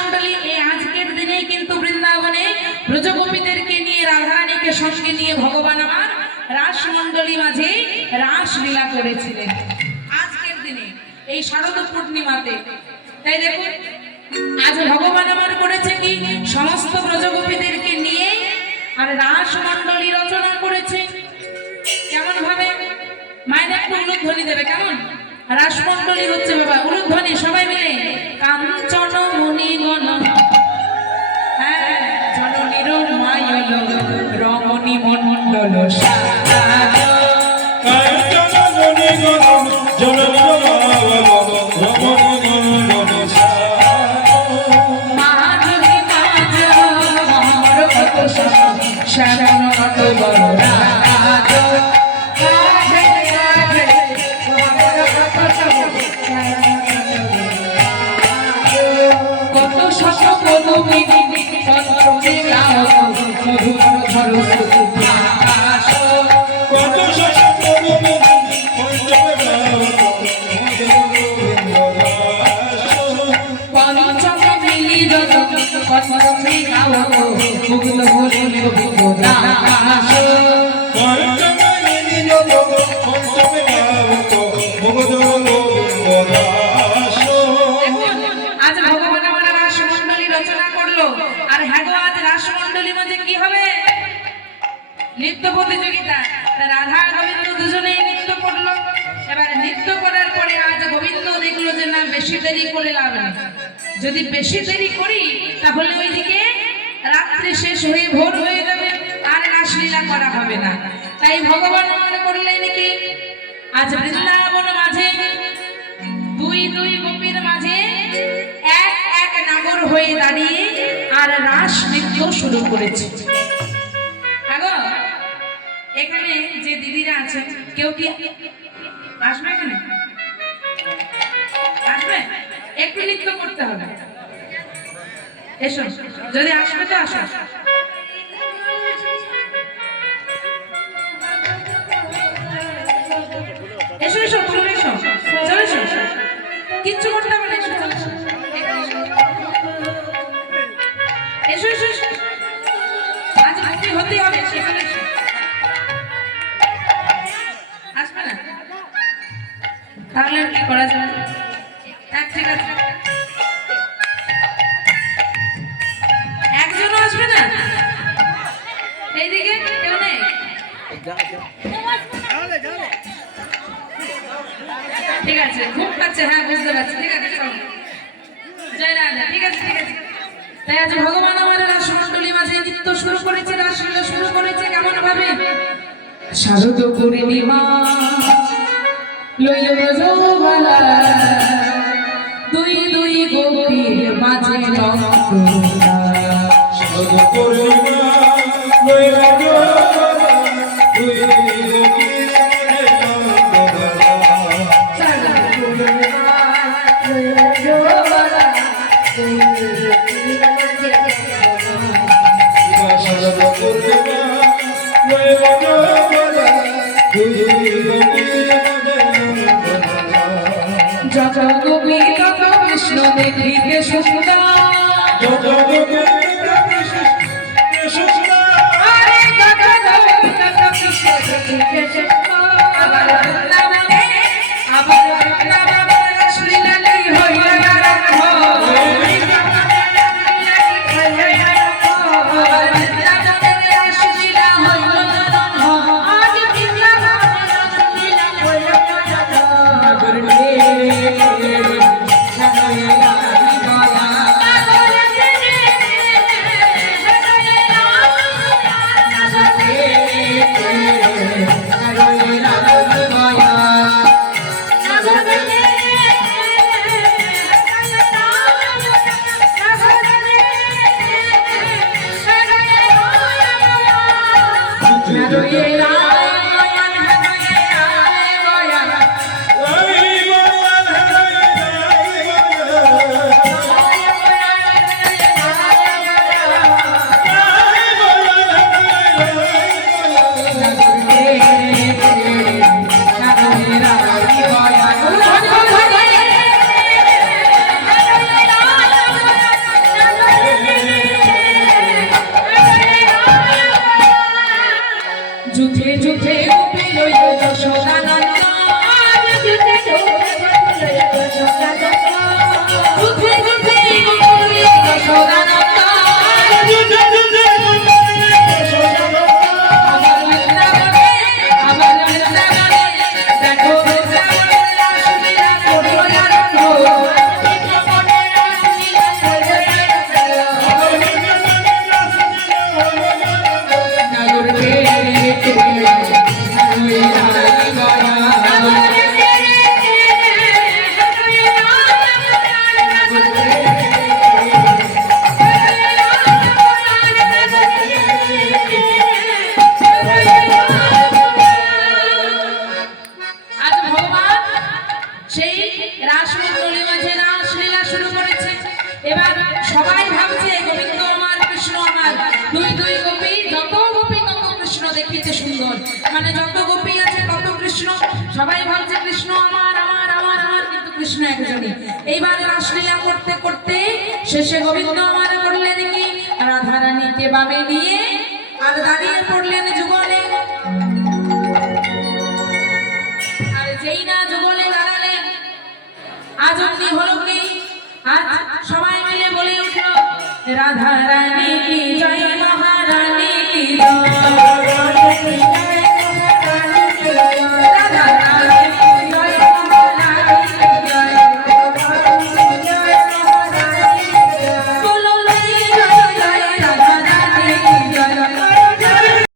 রাসমণ্ডলী এই আজকের দিনেই কিন্তু বৃন্দাবনে ব্রজগোপীদেরকে নিয়ে, রাধারানীকে সঙ্গে নিয়ে ভগবান আমার রাসমণ্ডলী মাঝে রাসলীলা করেছিলেন। আজকের দিনে, এই শারদ পূর্ণিমাতে। তাই দেখুন, আজ ভগবান আমার করেছে কি? সমস্ত ব্রজগোপীদেরকে নিয়ে আর রাসমণ্ডলী রচনা করেছে। কেমন ভাবে মায়ের একটু উলুধ্বনি দেবে, কেমন? রাসমণ্ডলী হচ্ছে বাবা, উলুধ্বনি, সবাই মিলে কাঞ্চন মুনি গণ। হ্যাঁ জননীর মায়ল, রমণী মন্ডল মাধবী আর হ্যাঁ গো, আজ রাসমণ্ডলী মাঝে কি হবে? নৃত্য প্রতিযোগিতা। রাধা গোবিন্দ দুজনেই নৃত্য করল। এবার নৃত্য করার পরে আজ গোবিন্দ দেখল যে না বেশি দেরি করে লাভ নেই। যদি বেশি দেরি করি তাহলে ওইদিকে রাত্রি শেষ হয়ে ভোর হয়ে যাবে আর রাসলীলা করা হবে না। তাই ভগবান মনে করলেন কি? আজ বৃন্দাবন শুরু করেছি। এখানে যে দিদিরা আছেন, কেউ কি আসবে এখানে? আসবে? একটু নৃত্য করতে হবে। এসো, যদি আসবে তো আসো। আজ ভর্তি হবে সেখানে আসবে না? তাহলে আর কি করা যাবে ঠিক আছে। একজনও আসবে না? এইদিকে কেউ নেই? ঠিক আছে, ঘুম পাচ্ছে হ্যাঁ বুঝতে পারছি। ঠিক আছে, চলো। জয় ঠিক আছে ঠিক আছে। তাই আজ নৃত্য শুরু করেছে রাসলীলা শুরু করেছে কেমন ভাবে শারদ পূর্ণিমা লইল ব্রজবালা যত গোপী তত কৃষ্ণ দেখিতে সুন্দর। এবার সবাই ভাবছে, গোবিন্দ আমার, কৃষ্ণ আমার। দুই দুই গোপী, যত গোপী তত কৃষ্ণ দেখিতে সুন্দর। মানে যত গোপী আছে তত কৃষ্ণ। সবাই ভাবছে, কৃষ্ণ আমার আমার আমার আমার। কিন্তু কৃষ্ণ একজনই। এইবার রাসলীলা করতে করতে শেষে গোবিন্দ আমার করলেন কি, রাধারানীকে বাবে নিয়ে আর দাঁড়িয়ে পড়লেন যুগলে। আর যেই না যুগলে দাঁড়ালেন, আজ অমনি হলো কি? আজ রাধা রানী কি জয় মহারানী